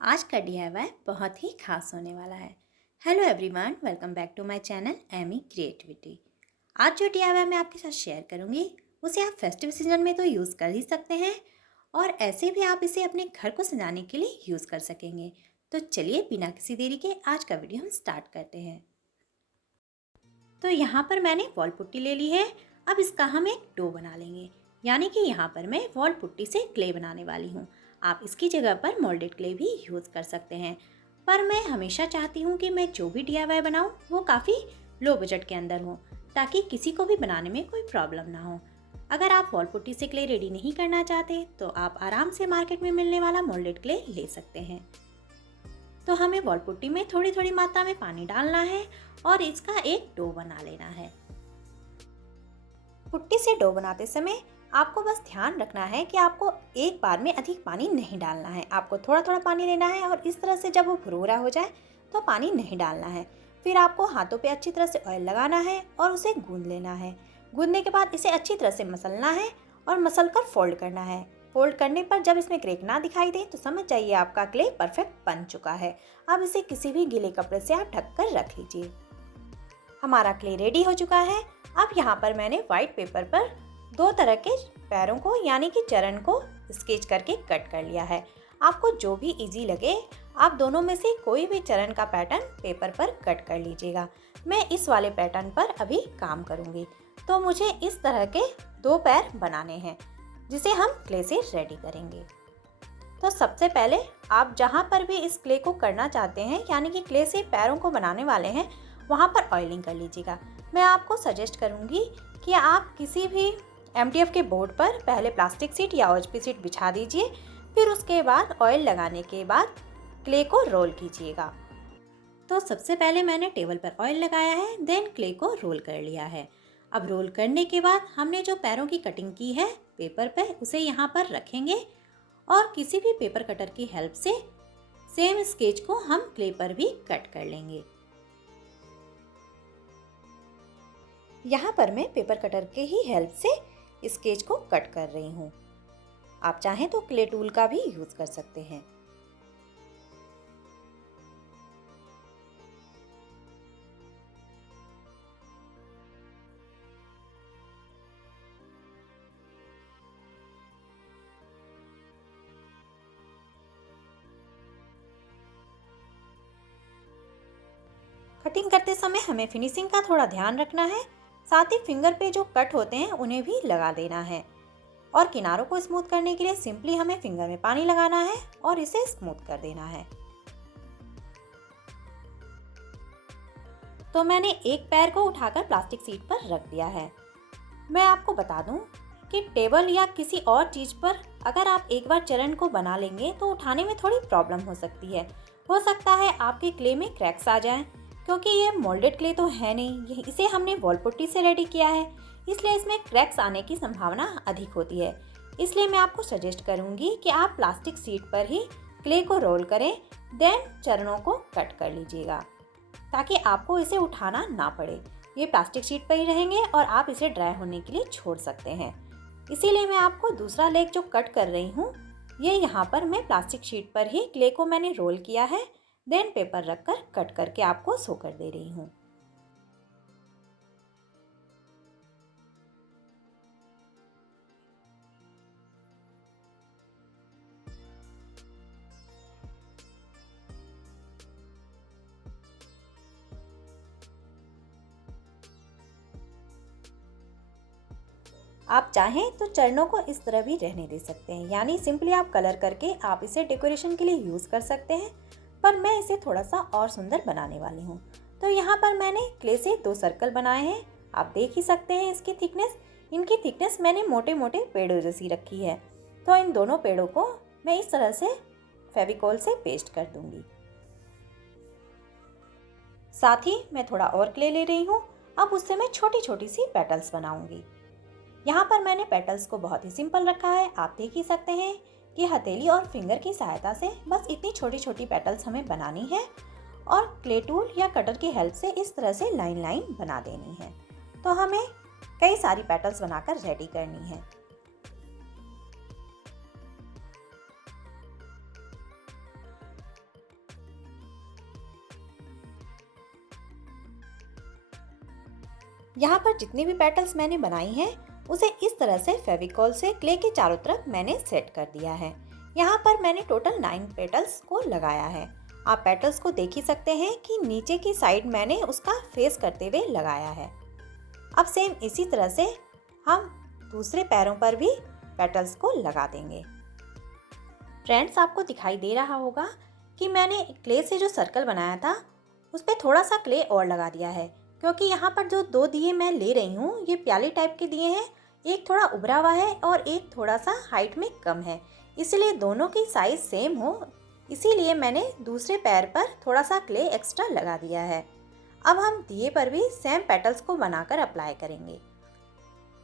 आज का डीआईवाई बहुत ही खास होने वाला है। Hello everyone, welcome back to my channel Amy creativity. आज जो डीआईवाई मैं आपके साथ शेयर करूंगी उसे आप फेस्टिव सीजन में तो यूज़ कर ही सकते हैं और ऐसे भी आप इसे अपने घर को सजाने के लिए यूज़ कर सकेंगे। तो चलिए बिना किसी देरी के आज का वीडियो हम स्टार्ट करते हैं। तो यहाँ पर मैंने वॉल पुट्टी ले ली है। अब इसका हम एक डो बना लेंगे, यानी कि यहाँ पर मैं वॉल पुट्टी से क्ले बनाने वाली हूँ। आप इसकी जगह पर मोल्डेड क्ले भी यूज़ कर सकते हैं, पर मैं हमेशा चाहती हूँ कि मैं जो भी डीआईवाई बनाऊँ वो काफ़ी लो बजट के अंदर हो, ताकि किसी को भी बनाने में कोई प्रॉब्लम ना हो। अगर आप वॉल पुट्टी से क्ले रेडी नहीं करना चाहते तो आप आराम से मार्केट में मिलने वाला मोल्डेड क्ले ले सकते हैं। तो हमें वॉल पुट्टी में थोड़ी थोड़ी मात्रा में पानी डालना है और इसका एक डो बना लेना है। पुट्टी से डो बनाते समय आपको बस ध्यान रखना है कि आपको एक बार में अधिक पानी नहीं डालना है। आपको थोड़ा थोड़ा पानी लेना है और इस तरह से जब वो भुरभुरा हो जाए तो पानी नहीं डालना है। फिर आपको हाथों पे अच्छी तरह से ऑयल लगाना है और उसे गूंद लेना है। गूंदने के बाद इसे अच्छी तरह से मसलना है और मसल कर फोल्ड करना है। फोल्ड करने पर जब इसमें क्रेक ना दिखाई दे तो समझ जाइए आपका क्ले परफेक्ट बन चुका है। अब इसे किसी भी गीले कपड़े से आप ढक कर रख लीजिए। हमारा क्ले रेडी हो चुका है। अब यहाँ पर मैंने व्हाइट पेपर पर दो तरह के पैरों को यानी कि चरण को स्केच करके कट कर लिया है। आपको जो भी इजी लगे आप दोनों में से कोई भी चरण का पैटर्न पेपर पर कट कर लीजिएगा। मैं इस वाले पैटर्न पर अभी काम करूँगी, तो मुझे इस तरह के दो पैर बनाने हैं जिसे हम क्ले से रेडी करेंगे। तो सबसे पहले आप जहाँ पर भी इस क्ले को करना चाहते हैं यानी कि क्ले से पैरों को बनाने वाले हैं वहाँ पर ऑयलिंग कर लीजिएगा। मैं आपको सजेस्ट करूँगी कि आप किसी भी एमडीएफ के बोर्ड पर पहले प्लास्टिक शीट या ओएचपी शीट बिछा दीजिए, फिर उसके बाद ऑयल लगाने के बाद क्ले को रोल कीजिएगा। तो सबसे पहले मैंने टेबल पर ऑयल लगाया है, देन क्ले को रोल कर लिया है। अब रोल करने के बाद हमने जो पैरों की कटिंग की है पेपर पे उसे यहाँ पर रखेंगे और किसी भी पेपर कटर की हेल्प से सेम स्केच को हम क्ले पर भी कट कर लेंगे। यहाँ पर मैं पेपर कटर के ही हेल्प से स्केच को कट कर रही हूँ। आप चाहें तो क्ले टूल का भी यूज कर सकते हैं। कटिंग करते समय हमें फिनिशिंग का थोड़ा ध्यान रखना है, साथ ही फिंगर पे जो कट होते हैं उन्हें भी लगा देना है। और किनारों को स्मूथ करने के लिए सिंपली हमें फिंगर में पानी लगाना है और इसे स्मूथ कर देना है। तो मैंने एक पैर को उठाकर प्लास्टिक सीट पर रख दिया है। मैं आपको बता दूं कि टेबल या किसी और चीज़ पर अगर आप एक बार चरण को बना लेंगे तो उठाने में थोड़ी प्रॉब्लम हो सकती है। हो सकता है आपके क्ले में क्रैक्स आ जाएं, क्योंकि ये मोल्डेड क्ले तो है नहीं, इसे हमने वॉल पुट्टी से रेडी किया है, इसलिए इसमें क्रैक्स आने की संभावना अधिक होती है। इसलिए मैं आपको सजेस्ट करूँगी कि आप प्लास्टिक सीट पर ही क्ले को रोल करें, देन चरणों को कट कर लीजिएगा ताकि आपको इसे उठाना ना पड़े। ये प्लास्टिक शीट पर ही रहेंगे और आप इसे ड्राई होने के लिए छोड़ सकते हैं। इसीलिए मैं आपको दूसरा लेग जो कट कर रही हूँ ये यहाँ पर मैं प्लास्टिक शीट पर ही क्ले को मैंने रोल किया है, देन पेपर रखकर कट करके आपको शो कर दे रही हूँ। आप चाहें तो चरणों को इस तरह भी रहने दे सकते हैं, यानी सिंपली आप कलर करके आप इसे डेकोरेशन के लिए यूज़ कर सकते हैं, पर मैं इसे थोड़ा सा और सुंदर बनाने वाली हूँ। तो यहाँ पर मैंने क्ले से दो सर्कल बनाए हैं। आप देख ही सकते हैं इसकी थिकनेस। इनकी थिकनेस मैंने मोटे मोटे पेड़ों जैसी रखी है। तो इन दोनों पेड़ों को मैं इस तरह से फेविकोल से पेस्ट कर दूंगी। साथ ही मैं थोड़ा और क्ले ले रही हूँ। अब उससे मैं छोटी छोटी सी पेटल्स बनाऊंगी। यहाँ पर मैंने पेटल्स को बहुत ही सिंपल रखा है। आप देख ही सकते हैं कि हथेली और फिंगर की सहायता से बस इतनी छोटी छोटी पेटल्स हमें बनानी है और क्ले टूल या कटर की हेल्प से इस तरह से लाइन लाइन बना देनी है। तो हमें कई सारी पेटल्स बनाकर रेडी करनी है। यहाँ पर जितनी भी पेटल्स मैंने बनाई हैं उसे इस तरह से फेविकॉल से क्ले के चारों तरफ मैंने सेट कर दिया है। यहाँ पर मैंने टोटल 9 पेटल्स को लगाया है। आप पेटल्स को देख ही सकते हैं कि नीचे की साइड मैंने उसका फेस करते हुए लगाया है। अब सेम इसी तरह से हम दूसरे पैरों पर भी पेटल्स को लगा देंगे। फ्रेंड्स, आपको दिखाई दे रहा होगा कि मैंने क्ले से जो सर्कल बनाया था उस पर थोड़ा सा क्ले और लगा दिया है, क्योंकि यहाँ पर जो 2 दिए मैं ले रही हूँ ये प्याले टाइप के दिए हैं। एक थोड़ा उभरा हुआ है और एक थोड़ा सा हाइट में कम है, इसलिए दोनों की साइज सेम हो, इसीलिए मैंने दूसरे पैर पर थोड़ा सा क्ले एक्स्ट्रा लगा दिया है। अब हम दिए पर भी सेम पेटल्स को बनाकर अप्लाई करेंगे।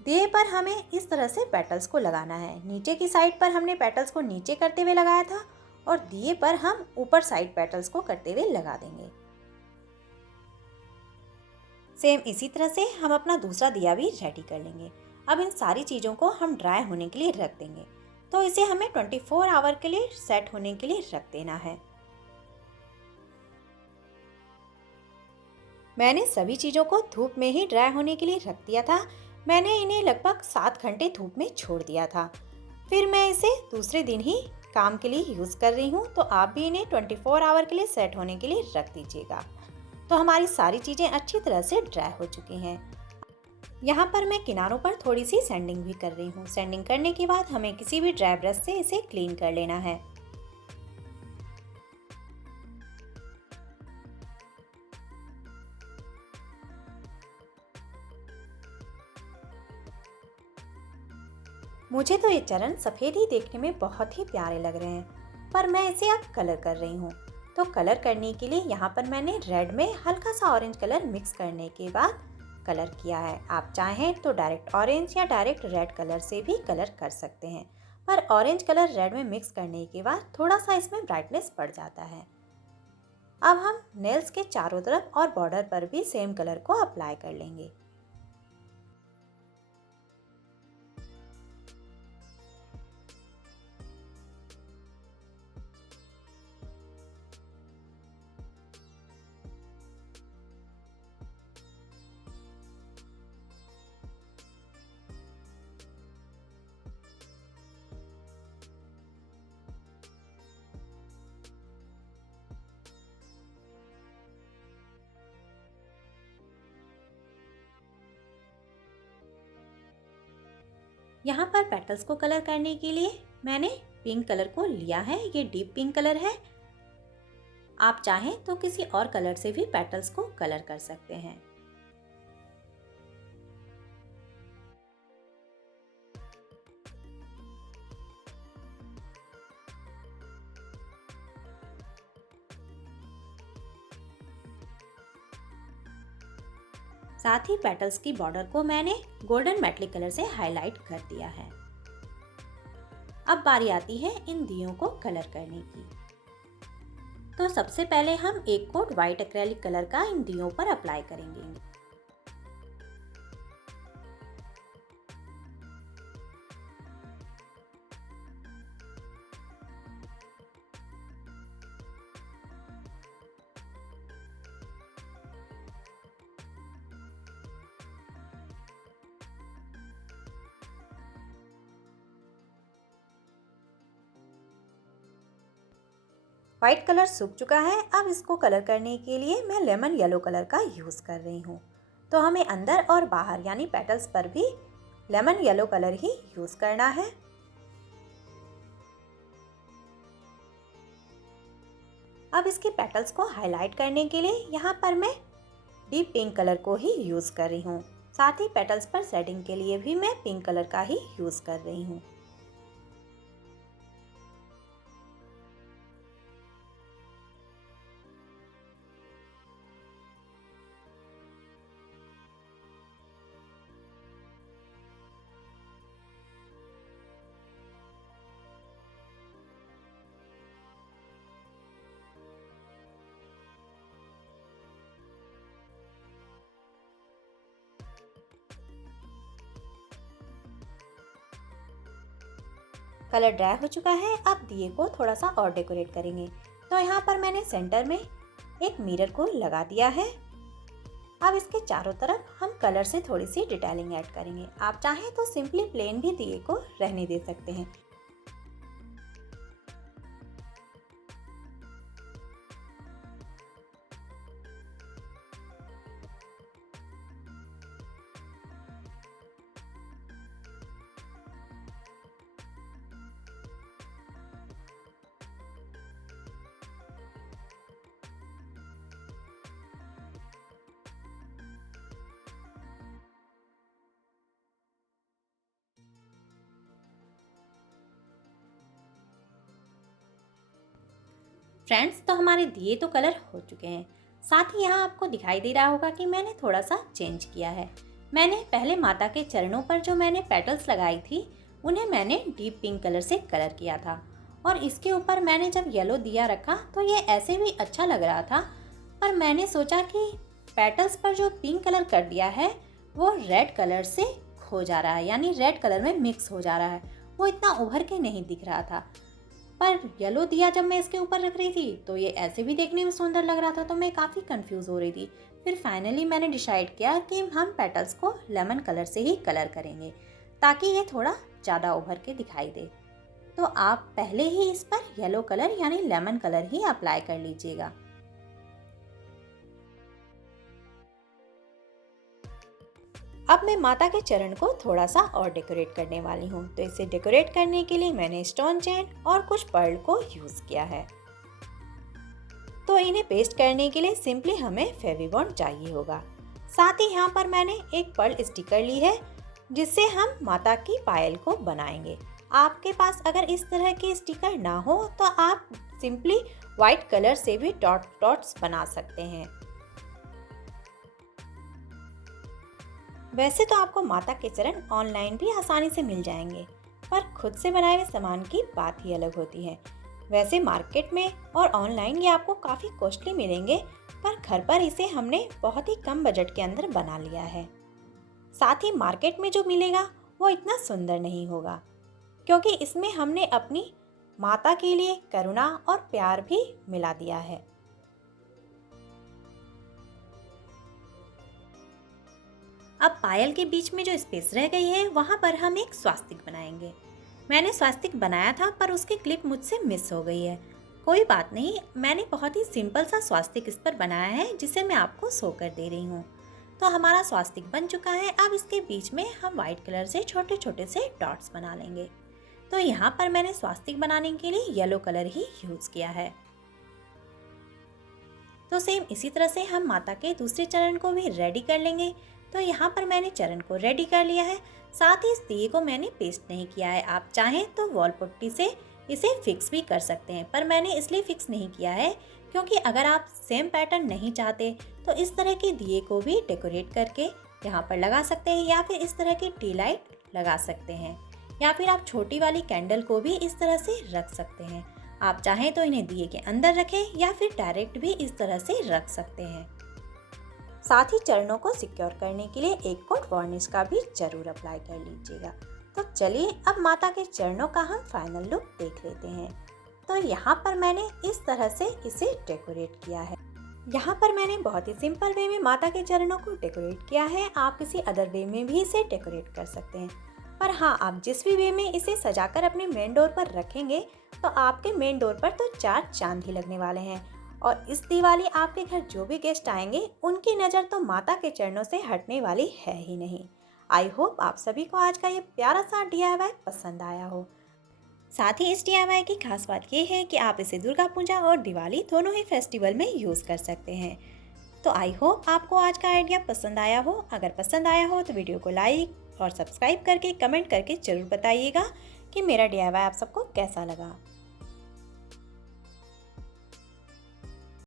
दिए पर हमें इस तरह से पेटल्स को लगाना है। नीचे की साइड पर हमने पेटल्स को नीचे करते हुए लगाया था और दिए पर हम ऊपर साइड पेटल्स को करते हुए लगा देंगे। सेम इसी तरह से हम अपना दूसरा दिया भी रेडी कर लेंगे। अब इन सारी चीज़ों को हम ड्राई होने के लिए रख देंगे, तो इसे हमें 24 आवर के लिए सेट होने के लिए रख देना है। मैंने सभी चीज़ों को धूप में ही ड्राई होने के लिए रख दिया था। मैंने इन्हें लगभग 7 घंटे धूप में छोड़ दिया था। फिर मैं इसे दूसरे दिन ही काम के लिए यूज़ कर रही हूँ, तो आप भी इन्हें 24 आवर के लिए सेट होने के लिए रख दीजिएगा। तो हमारी सारी चीज़ें अच्छी तरह से ड्राई हो चुकी हैं। यहाँ पर मैं किनारों पर थोड़ी सी सैंडिंग भी कर रही हूँ। सैंडिंग करने के बाद हमें किसी भी ड्राई ब्रश से इसे क्लीन कर लेना है। मुझे तो ये चरण सफ़ेद ही देखने में बहुत ही प्यारे लग रहे हैं, पर मैं इसे अब कलर कर रही हूँ। तो कलर करने के लिए यहाँ पर मैंने रेड में हल्का सा ऑरेंज कलर मिक्स करने के बाद कलर किया है। आप चाहें तो डायरेक्ट ऑरेंज या डायरेक्ट रेड कलर से भी कलर कर सकते हैं, पर ऑरेंज कलर रेड में मिक्स करने के बाद थोड़ा सा इसमें ब्राइटनेस बढ़ जाता है। अब हम नेल्स के चारों तरफ और बॉर्डर पर भी सेम कलर को अप्लाई कर लेंगे। यहाँ पर पेटल्स को कलर करने के लिए मैंने पिंक कलर को लिया है। ये डीप पिंक कलर है। आप चाहें तो किसी और कलर से भी पेटल्स को कलर कर सकते हैं। साथ ही पेटल्स की बॉर्डर को मैंने गोल्डन मेटलिक कलर से हाईलाइट कर दिया है। अब बारी आती है इन दियों को कलर करने की। तो सबसे पहले हम एक कोट वाइट एक्रेलिक कलर का इन दियों पर अप्लाई करेंगे। व्हाइट कलर सूख चुका है। अब इसको कलर करने के लिए मैं लेमन येलो कलर का यूज़ कर रही हूँ। तो हमें अंदर और बाहर यानी पेटल्स पर भी लेमन येलो कलर ही यूज़ करना है। अब इसके पेटल्स को हाईलाइट करने के लिए यहाँ पर मैं डीप पिंक कलर को ही यूज़ कर रही हूँ। साथ ही पेटल्स पर शेडिंग के लिए भी मैं पिंक कलर का ही यूज़ कर रही हूँ। कलर ड्राई हो चुका है। अब दिए को थोड़ा सा और डेकोरेट करेंगे। तो यहाँ पर मैंने सेंटर में एक मिरर को लगा दिया है। अब इसके चारों तरफ हम कलर से थोड़ी सी डिटेलिंग ऐड करेंगे। आप चाहें तो सिंपली प्लेन भी दिए को रहने दे सकते हैं। फ्रेंड्स, तो हमारे दिए तो कलर हो चुके हैं। साथ ही यहाँ आपको दिखाई दे रहा होगा कि मैंने थोड़ा सा चेंज किया है। मैंने पहले माता के चरणों पर जो मैंने पेटल्स लगाई थी उन्हें मैंने डीप पिंक कलर से कलर किया था, और इसके ऊपर मैंने जब येलो दिया रखा तो ये ऐसे भी अच्छा लग रहा था, पर मैंने सोचा कि पेटल्स पर जो पिंक कलर कर दिया है वो रेड कलर से खो जा रहा है, यानी रेड कलर में मिक्स हो जा रहा है, वो इतना उभर के नहीं दिख रहा था। पर येलो दिया जब मैं इसके ऊपर रख रही थी तो ये ऐसे भी देखने में सुंदर लग रहा था, तो मैं काफ़ी कंफ्यूज हो रही थी। फिर फाइनली मैंने डिसाइड किया कि हम पेटल्स को लेमन कलर से ही कलर करेंगे ताकि ये थोड़ा ज़्यादा उभर के दिखाई दे। तो आप पहले ही इस पर येलो कलर यानी लेमन कलर ही अप्लाई कर लीजिएगा। अब मैं माता के चरण को थोड़ा सा और डेकोरेट करने वाली हूँ। तो इसे डेकोरेट करने के लिए मैंने स्टोन चेन और कुछ पर्ल को यूज़ किया है। तो इन्हें पेस्ट करने के लिए सिंपली हमें फेविबॉन्ड चाहिए होगा। साथ ही यहाँ पर मैंने एक पर्ल स्टिकर ली है जिससे हम माता की पायल को बनाएंगे। आपके पास अगर इस तरह की स्टिकर ना हो तो आप सिंपली वाइट कलर से भी डॉट्स बना सकते हैं। वैसे तो आपको माता के चरण ऑनलाइन भी आसानी से मिल जाएंगे, पर खुद से बनाए हुए सामान की बात ही अलग होती है। वैसे मार्केट में और ऑनलाइन ये आपको काफ़ी कॉस्टली मिलेंगे, पर घर पर इसे हमने बहुत ही कम बजट के अंदर बना लिया है। साथ ही मार्केट में जो मिलेगा वो इतना सुंदर नहीं होगा, क्योंकि इसमें हमने अपनी माता के लिए करुणा और प्यार भी मिला दिया है। अब पायल के बीच में जो स्पेस रह गई है वहाँ पर हम एक स्वास्तिक बनाएंगे। मैंने स्वास्तिक बनाया था पर उसकी क्लिप मुझसे मिस हो गई है। कोई बात नहीं, मैंने बहुत ही सिंपल सा स्वास्तिक इस पर बनाया है जिसे मैं आपको शो कर दे रही हूँ। तो हमारा स्वास्तिक बन चुका है। अब इसके बीच में हम वाइट कलर से छोटे छोटे से डॉट्स बना लेंगे। तो यहाँ पर मैंने स्वास्तिक बनाने के लिए येलो कलर ही यूज़ किया है। तो सेम इसी तरह से हम माता के दूसरे चरण को भी रेडी कर लेंगे। तो यहाँ पर मैंने चरण को रेडी कर लिया है। साथ ही इस दिए को मैंने पेस्ट नहीं किया है। आप चाहें तो वॉल पुट्टी से इसे फिक्स भी कर सकते हैं, पर मैंने इसलिए फिक्स नहीं किया है क्योंकि अगर आप सेम पैटर्न नहीं चाहते तो इस तरह के दिए को भी डेकोरेट करके यहाँ पर लगा सकते हैं, या फिर इस तरह की टी लाइट लगा सकते हैं, या फिर आप छोटी वाली कैंडल को भी इस तरह से रख सकते हैं। आप चाहें तो इन्हें दिए के अंदर रखें या फिर डायरेक्ट भी इस तरह से रख सकते हैं। साथ ही चरणों को सिक्योर करने के लिए एक कोट वार्निश का भी जरूर अप्लाई कर लीजिएगा। तो चलिए अब माता के चरणों का हम फाइनल लुक देख लेते हैं। तो यहाँ पर मैंने इस तरह से इसे डेकोरेट किया है। यहाँ पर मैंने बहुत ही सिंपल वे में माता के चरणों को डेकोरेट किया है। आप किसी अदर वे में भी इसे डेकोरेट कर सकते हैं, पर हाँ, आप जिस भी वे में इसे सजाकर अपने मेन डोर पर रखेंगे तो आपके मेन डोर पर तो 4 चांद ही लगने वाले हैं। और इस दिवाली आपके घर जो भी गेस्ट आएंगे उनकी नज़र तो माता के चरणों से हटने वाली है ही नहीं। आई होप आप सभी को आज का ये प्यारा सा DIY पसंद आया हो। साथ ही इस DIY की खास बात ये है कि आप इसे दुर्गा पूजा और दिवाली दोनों ही फेस्टिवल में यूज़ कर सकते हैं। तो आई होप आपको आज का आइडिया पसंद आया हो। अगर पसंद आया हो तो वीडियो को लाइक और सब्सक्राइब करके कमेंट करके ज़रूर बताइएगा कि मेरा DIY आप सबको कैसा लगा।